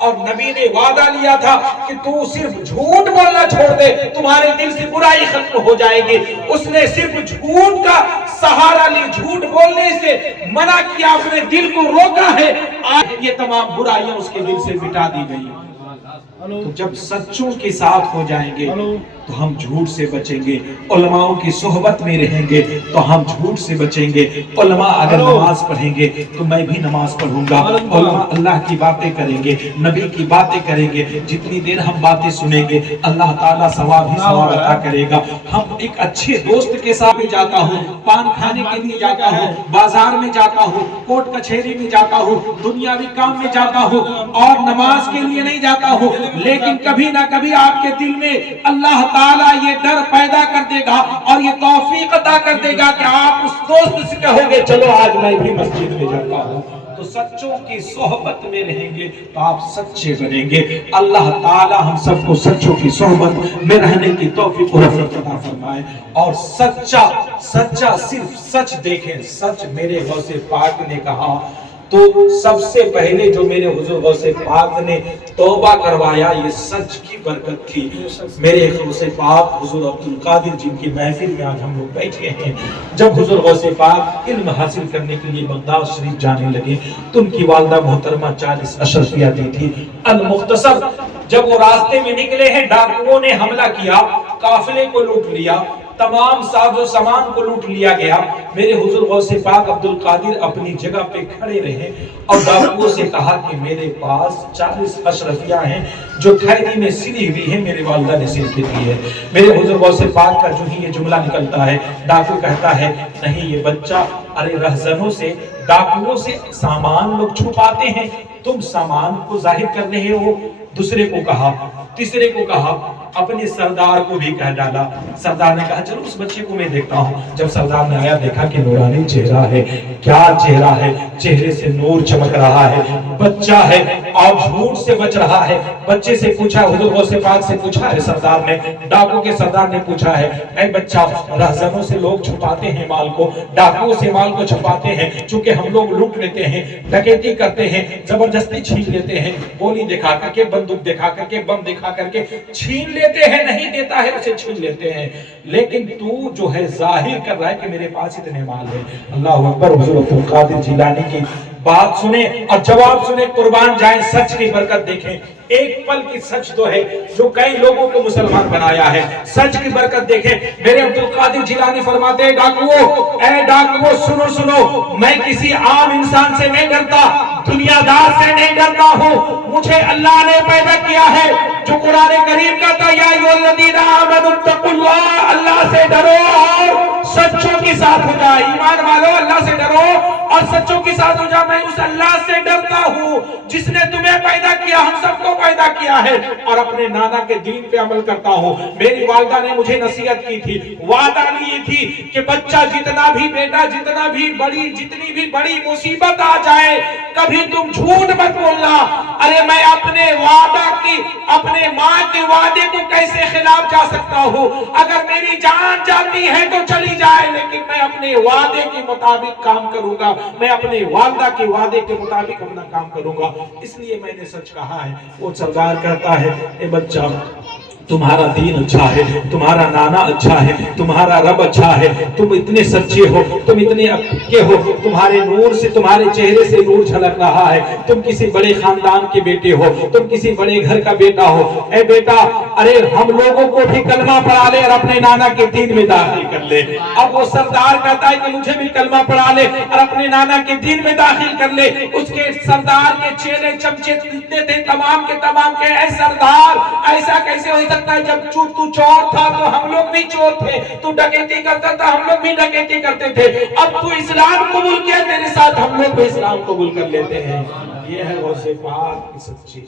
اور نبی نے وعدہ لیا تھا کہ تو صرف جھوٹ بولنا چھوڑ دے تمہارے دل سے برائی ختم ہو جائے گی. اس نے صرف جھوٹ کا سہارا لی, جھوٹ بولنے سے منع کیا, اپنے دل کو روکا ہے. آج یہ تمام برائیاں اس کے دل سے مٹا دی گئی. تو جب سچوں کے ساتھ ہو جائیں گے تو ہم جھوٹ سے بچیں گے. علماء کی صحبت میں رہیں گے تو ہم جھوٹ سے بچیں گے. علماء اگر نماز پڑھیں گے تو میں بھی نماز پڑھوں گا. علماء اللہ کی باتیں کریں گے, نبی کی باتیں کریں گے. جتنی دیر ہم باتیں سنیں گے اللہ تعالیٰ ثواب ہی ثواب عطا کرے گا. ہم ایک اچھے دوست کے ساتھ بھی جاتا ہوں, پان کھانے کے لیے جاتا ہوں, بازار میں جاتا ہوں, کوٹ کچہری میں جاتا ہوں, دنیاوی کام میں جاتا ہوں اور نماز کے لیے نہیں جاتا ہوں, لیکن کبھی نہ کبھی آپ کے دل میں اللہ تعالیٰ یہ ڈر پیدا کر دے گا اور یہ توفیق عطا کر دے گا کہ آپ اس دوست سے کہو گے چلو آج میں بھی مسجد میں جاتا ہوں. تو سچوں کی صحبت میں رہیں گے تو آپ سچے بنیں گے. اللہ تعالیٰ ہم سب کو سچوں کی صحبت میں رہنے کی توفیق و رفعت عطا فرمائے. اور سچا صرف سچ دیکھیں. سچ میرے غوث پاک نے کہا تو سب سے پہلے جو میرے حضور غوث پاک نے توبہ کروایا یہ سچ کی برکت تھی. میرے غوث پاک حضور عبدالقادر جن کی محفل میں آج ہم لوگ بیٹھے ہیں, جب حضور غوث پاک علم حاصل کرنے کے لیے بغداد شریف جانے لگے تو ان کی والدہ محترمہ 40 اشرفیہ دی تھی. المختصر جب وہ راستے میں نکلے ہیں ڈاکوؤں نے حملہ کیا, قافلے کو لوٹ لیا, تمام ساز و سامان کو لوٹ لیا گیا. میرے حضور غوث پاک عبدالقادر اپنی جگہ پہ کھڑے رہے اور ڈاکوؤں سے کہا کہ میرے پاس 40 اشرفیہ ہیں جو تھیلی میں سلی ہوئی ہیں, میرے والدہ نے سل کے دی ہے. میرے حضور غوث پاک کا جو ہی یہ جملہ نکلتا ہے ڈاکو کہتا ہے نہیں یہ بچہ, ارے رہزنوں سے ڈاکوؤں سے سامان لوگ چھپاتے ہیں, تم سامان کو ظاہر کر رہے ہو. دوسرے کو کہا, تیسرے کو کہا, اپنے سردار کو بھی کہہ ڈالا. سردار نے کہا چلو اس بچے کو میں دیکھتا ہوں. جب سردار نے آیا دیکھا کہ نورانی چہرہ ہے. کیا چہرہ ہے, چہرے سے نور چمک رہا ہے, بچہ ہے اور جھوٹ سے بچ رہا ہے. بچے سے پوچھا, حضور غوث پاک سے پوچھا ہے سردار نے, ڈاکو کے سردار نے پوچھا ہے اے بچہ رہزنوں سے لوگ چھپاتے ہیں مال کو, ڈاکو سے مال کو چھپاتے ہیں, چونکہ ہم لوگ لوٹ لیتے ہیں, ڈکیتی کرتے ہیں, زبردستی چھین لیتے ہیں, گولی دکھا کر کے, بندوق دکھا کر کے, بم دکھا کر کے چھین لیتے ہیں, نہیں دیتا ہے اسے چھین لیتے ہیں, لیکن تو جو ہے ظاہر کر رہا ہے کہ میرے پاس اتنے مال ہے. اللہ اکبر. حضور عبدالقادر جیلانی کی بات سنیں اور جواب سنیں, قربان جائیں, سچ کی برکت دیکھیں. ایک پل کی سچ تو ہے جو کئی لوگوں کو مسلمان بنایا ہے. سچ کی برکت دیکھیں. میرے عبدالقادر جیلانی فرماتے ہیں ڈاکوؤں, اے ڈاکوؤں سنو سنو, میں کسی عام انسان سے نہیں ڈرتا, دنیا دار سے نہیں ڈرتا ہوں. مجھے اللہ نے پیدا کیا ہے جو قرآن کریم کہتا یا ایھا الذین آمنوا اتقوا اللہ, اللہ سے ڈرو اور سچوں کے ساتھ ہو جائے. ایمان والو اللہ سے ڈرو اور سچوں کے ساتھ ہو جائے. میں اس اللہ سے ڈرتا ہوں جس نے تمہیں پیدا کیا, ہم سب کو پیدا کیا ہے, اور اپنے نانا کے دین پہ عمل کرتا ہوں. میری والدہ نے مجھے نصیحت کی تھی, وعدہ لی تھی کہ بچہ جتنا بھی, بیٹا جتنا بھی بڑی, جتنی بھی بڑی مصیبت آ جائے کبھی تم جھوٹ مت بولنا. ارے میں اپنے وعدہ کی, اپنے ماں کے وعدے کو کیسے خلاف جا سکتا ہوں؟ اگر میری جان جاتی ہے تو چلی جائے, لیکن میں اپنے وعدے کے مطابق کام کروں گا, میں اپنے والدہ کے وعدے کے مطابق اپنا کام کروں گا. اس لیے میں نے سچ کہا ہے. وہ سردار کہتا ہے اے بچہ تمہارا دین اچھا ہے, تمہارا نانا اچھا ہے, تمہارا رب اچھا ہے, تم اتنے سچے ہو, تم اتنے پکے ہو, تمہارے نور سے, تمہارے چہرے سے نور جھلک رہا ہے, تم کسی بڑے خاندان کے بیٹے ہو, تم کسی بڑے گھر کا بیٹا ہو. اے بیٹا, ارے ہم لوگوں کو بھی کلمہ پڑھا لے اور اپنے نانا کے دین میں داخل کر لے. اب وہ سردار کہتا ہے کہ مجھے بھی کلمہ پڑھا لے اور اپنے نانا کے دین میں داخل کر لے. اس کے سردار کے چیلے چمچے جتنے تھے تمام کے تمام کے, اے سردار ایسا کیسے ہو سکتا ہے, جب تو چور تھا تو ہم لوگ بھی چور تھے, تو ڈکیتی کرتا تھا ہم لوگ بھی ڈکیتی کرتے تھے, اب تو اسلام قبول کیا, میرے ساتھ ہم لوگ بھی اسلام قبول کر لیتے ہیں. یہ ہے غوث پاک کی سچی